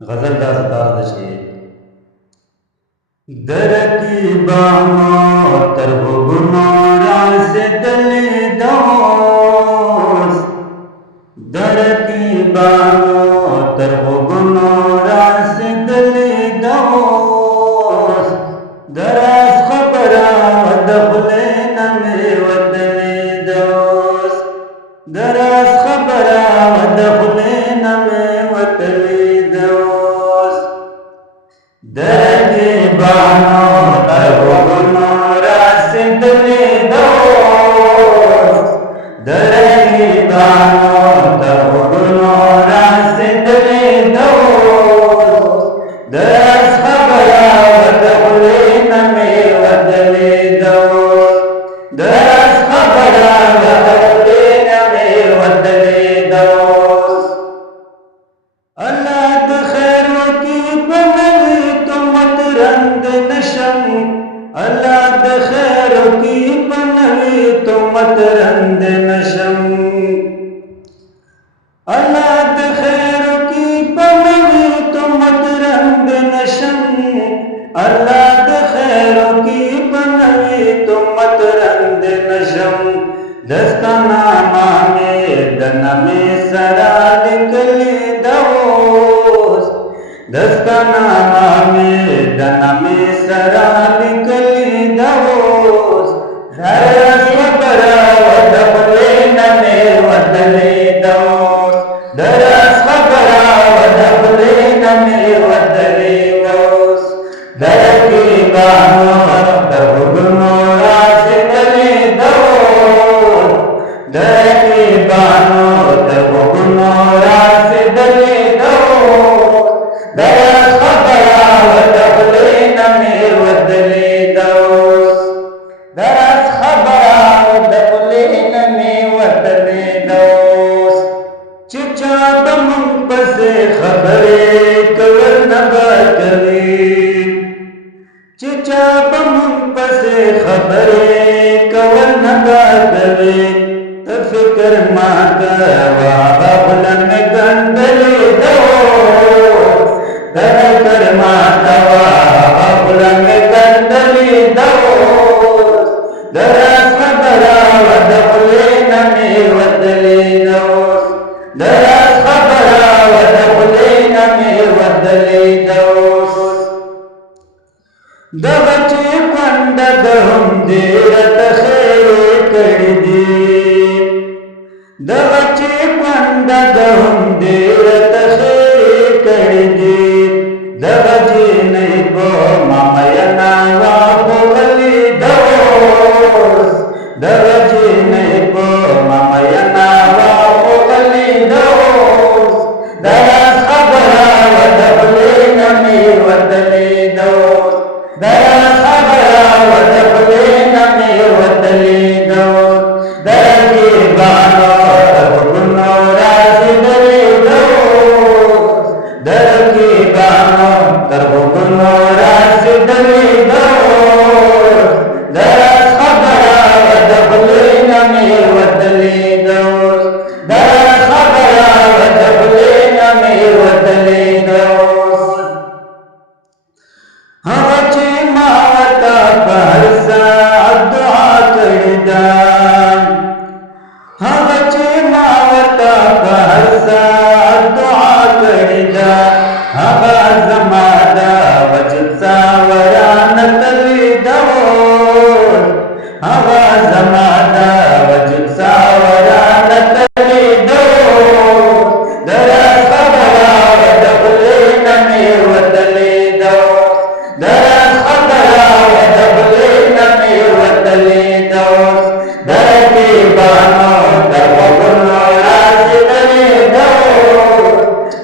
गजल का अंदाज शेर दरकीबानो तरबुगनो रास दले दोस दरकीबानो तरबुगनो रास दले दोस दरास खबरा दखले नमे वदले दोस दरास खबरा दखले नमे वदले दोस दरकीबानो तरबुगनो रास दले दोस दरकीबानो तरबुगनो रास दले दोस दरास खबरा दखले नमे वदले दोस दरास खबरा दखले नमे वदले दोस अल्लाह द खैरों की बनवी तो मत रंग नशम अल्लाह द खैरों की बनवी तो मत रंग नशम अल्लाह द खैरों की बनवी तो मत रंग नशम अल्लाह द खैरों की बनवी तो मत रंग नशम दस्ताना में दन में सरा निकले दोस दस्ताना में दन में सरा निकले दोस दरस खबरा दखले नमे वदले दोस दरस खबरा दखले नमे वदले दोस दरकीबानो तरबुगनो रास दले दोस दरकीबानो तरबुगनो रास दले दोस दरस खबरा दखले नमे वदले दोस दरस खबरा दखले नमे वदले दोस चिचा बमुं पसे खबरे कवर नबकवी चिचा बमुं पसे खबरे कवर नबकवी तफिकर माकवा बबलन गंदले दोस तफिकर माकवा बबलन गंदले दोस दरस खबरा दखले नमे वदले दोस दरस खबरा दखले नमे वदले दोस दवचे पंडदहुम देरत खैरे कड़दी दवचे पंडदहुम देरत खैरे कड़दी दवचे नहीं बो ममयना वापवली दोस दवचे नहीं बो ममयना वापवली दोस दरस खबरा दखले नमे वदले दोस दरस खबरा दखले नमे वदले दोस दरकीबानो तरबुगनो रास दले दोस दरकीबानो तरबुगनो रास दले दोस दरस खबरा दखले नमे वदले दोस दरस खबरा दखले नमे वदले दोस हवचे मावता परसा दुआ करदा हवचे मावता परसा दुआ करदा हवा जमादा वजसा वरान तली दोस हवा जमादा वजसा वरान तली दोस दरस खबरा दखले नमे वदले दोस दरस खबरा दखले नमे वदले दोस दरकीबानो तरबुगनो रास दले दोस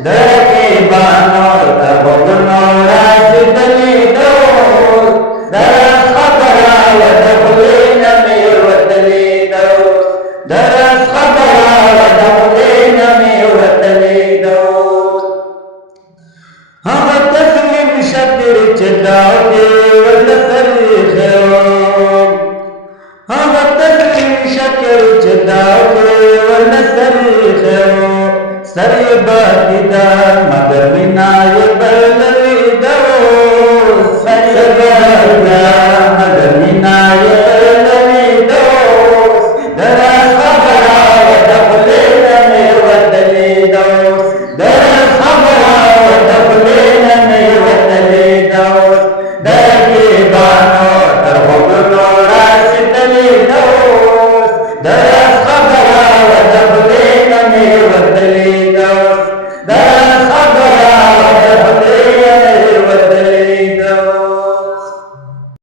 दरकीबानो तरबुगनो रास दले दोस दरस खबरा दखले नमे वदले दोस दरस खबरा दखले नमे वदले दोस हम तस्लीम शतिर चला